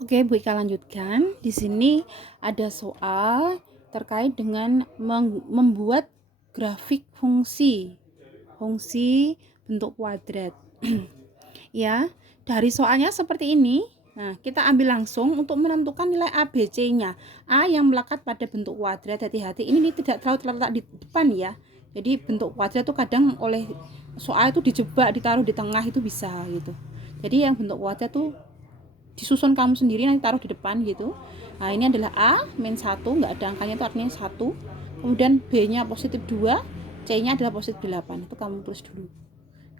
Oke, Bu Ika lanjutkan. Di sini ada soal terkait dengan membuat grafik fungsi bentuk kuadrat. Ya, dari soalnya seperti ini. Nah, kita ambil langsung untuk menentukan nilai A, B, C-nya. A yang melekat pada bentuk kuadrat, hati-hati. Ini tidak terlalu terletak di depan ya. Jadi bentuk kuadrat itu kadang oleh soal itu dijebak, ditaruh di tengah itu bisa gitu. Jadi yang bentuk kuadrat tuh disusun kamu sendiri, nanti taruh di depan gitu. Nah, ini adalah A min 1, nggak ada angkanya, itu artinya 1. Kemudian B nya positif 2, C nya adalah positif 8. Itu kamu tulis dulu.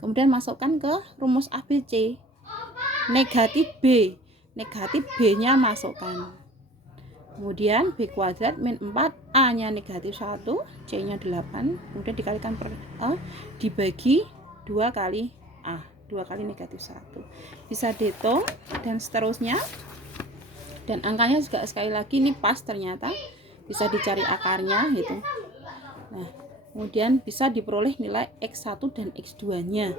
Kemudian masukkan ke rumus ABC. Negatif B B nya masukkan. Kemudian B kuadrat min 4, A nya negatif 1, C nya 8. Kemudian dikalikan per A, dibagi 2 kali A, 2 kali negatif 1. Bisa dihitung dan seterusnya. Dan angkanya juga sekali lagi ini pas ternyata. Bisa dicari akarnya gitu. Nah, kemudian bisa diperoleh nilai X1 dan X2 nya.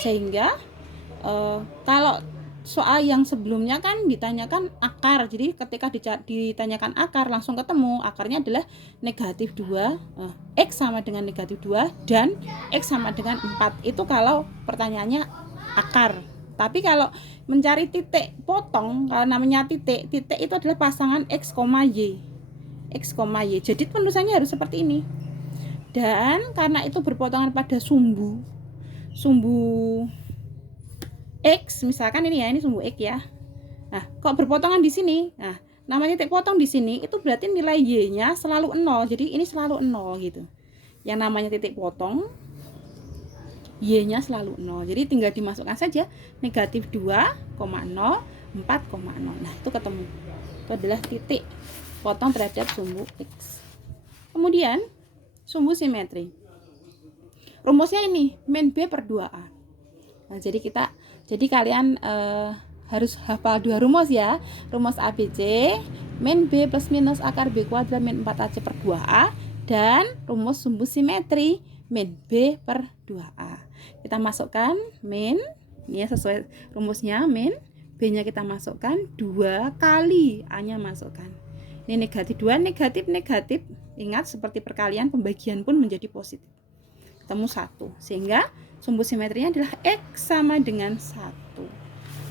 Sehingga kalau soal yang sebelumnya kan ditanyakan akar, jadi ketika ditanyakan akar langsung ketemu akarnya adalah negatif 2, X sama dengan negatif 2 dan X sama dengan 4. Itu kalau pertanyaannya akar. Tapi kalau mencari titik potong, kalau namanya titik itu adalah pasangan X, Y. Jadi penulisannya harus seperti ini. Dan karena itu berpotongan pada sumbu X, misalkan ini ya, ini sumbu X ya. Nah, kok berpotongan di sini? Nah, namanya titik potong di sini itu berarti nilai Y-nya selalu 0. Jadi ini selalu 0 gitu. Yang namanya titik potong Y-nya selalu 0. Jadi tinggal dimasukkan saja negatif 2,0, 4,0. Nah, itu ketemu. Itu adalah titik potong terhadap sumbu X. Kemudian sumbu simetri. Rumusnya ini min B per 2A. Nah, jadi kalian harus hafal dua rumus ya. Rumus ABC min B plus minus akar B kuadrat min 4AC per 2A, dan rumus sumbu simetri min B per 2A. Kita masukkan min, ini ya sesuai rumusnya, min B nya kita masukkan 2 kali A nya masukkan. Ini negatif 2, negatif. Ingat seperti perkalian, pembagian pun menjadi positif. Ketemu 1. Sehingga sumbu simetrinya adalah X sama dengan 1.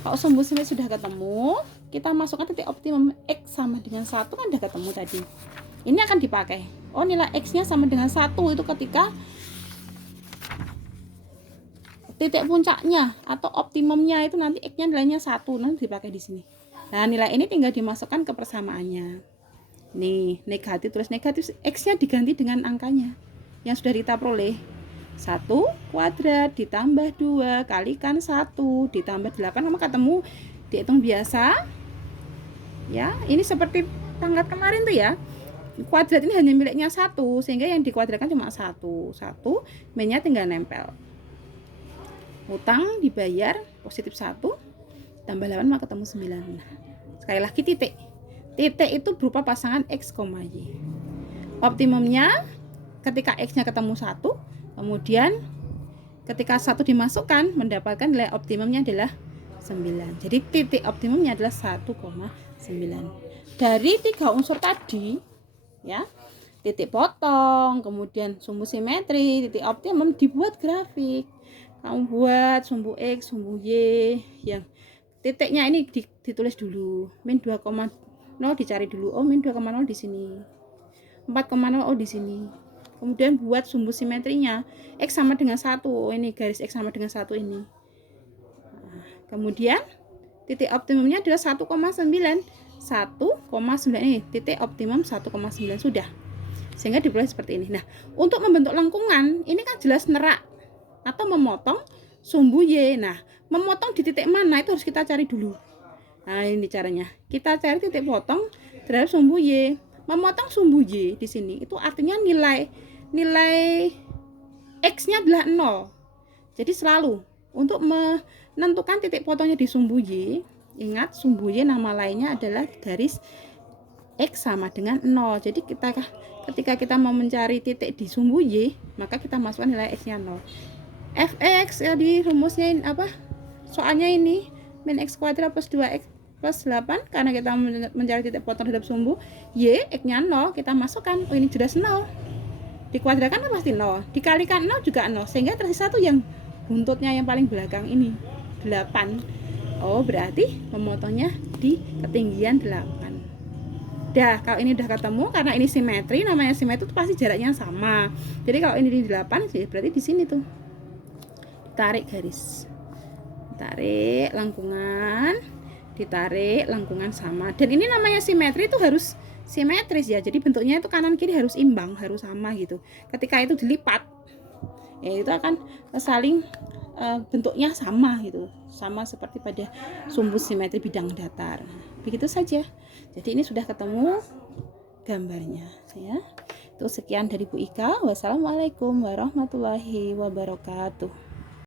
Kalau sumbu simetri sudah ketemu, kita masukkan titik optimum X sama dengan 1, kan sudah ketemu tadi. Ini akan dipakai. Oh, nilai X-nya sama dengan 1 itu ketika titik puncaknya atau optimumnya itu nanti X-nya nilainya 1, nanti dipakai di sini. Nah, nilai ini tinggal dimasukkan ke persamaannya. Nih, negatif terus negatif, X-nya diganti dengan angkanya yang sudah kita peroleh. 1 kuadrat ditambah 2 kalikan 1 ditambah 8, maka ketemu, dihitung biasa. Ya, ini seperti tanggal kemarin tuh ya. Kuadrat ini hanya miliknya 1, sehingga yang dikuadratkan cuma 1. Min-nya tinggal nempel. Utang dibayar positif 1 tambah 8 maka ketemu 9. Nah, sekali lagi titik itu berupa pasangan X, Y. Optimumnya ketika X-nya ketemu 1, kemudian ketika 1 dimasukkan mendapatkan nilai optimumnya adalah 9. Jadi titik optimumnya adalah 1,9. Dari 3 unsur tadi ya, titik potong, kemudian sumbu simetri, titik optimum, dibuat grafik. Kamu buat sumbu X, sumbu Y, yang titiknya ini ditulis dulu. Min 2,0 dicari dulu. Oh, min 2,0 di sini. 4,0 oh di sini. Kemudian buat sumbu simetrinya. X sama dengan 1. Oh, ini garis X sama dengan 1 ini. Nah, kemudian titik optimumnya adalah 1,9. 1,9 ini titik optimum 1,9 sudah. Sehingga diperoleh seperti ini. Nah, untuk membentuk lengkungan, ini kan jelas nerak atau memotong sumbu Y. Nah, memotong di titik mana itu harus kita cari dulu. Nah, ini caranya. Kita cari titik potong terhadap sumbu Y. Memotong sumbu Y di sini itu artinya nilai X-nya adalah 0. Jadi selalu untuk menentukan titik potongnya di sumbu Y, ingat sumbu Y nama lainnya adalah garis X sama dengan 0. Jadi ketika kita mau mencari titik di sumbu Y, maka kita masukkan nilai X-nya 0. Fx ya di rumusnya apa? Soalnya ini min X kuadrat plus 2X plus 8 karena kita mencari titik potong terhadap sumbu. Y, X-nya 0, kita masukkan. Oh, ini jelas 0. Dikuadratkan pasti 0. Dikalikan 0 juga 0. Sehingga tersisa tuh yang buntutnya yang paling belakang ini, 8. Oh, berarti memotongnya di ketinggian 8. Dah, kalau ini udah ketemu, karena ini simetri, namanya simetri itu pasti jaraknya sama. Jadi kalau ini di 8, berarti di sini tuh. Tarik garis. Tarik lengkungan, ditarik lengkungan sama. Dan ini namanya simetri itu harus simetris ya. Jadi bentuknya itu kanan kiri harus imbang, harus sama gitu. Ketika itu dilipat, ya itu akan saling bentuknya sama gitu, sama seperti pada sumbu simetri bidang datar. Begitu saja. Jadi ini sudah ketemu gambarnya ya. Itu sekian dari Bu Ika. Wassalamualaikum warahmatullahi wabarakatuh.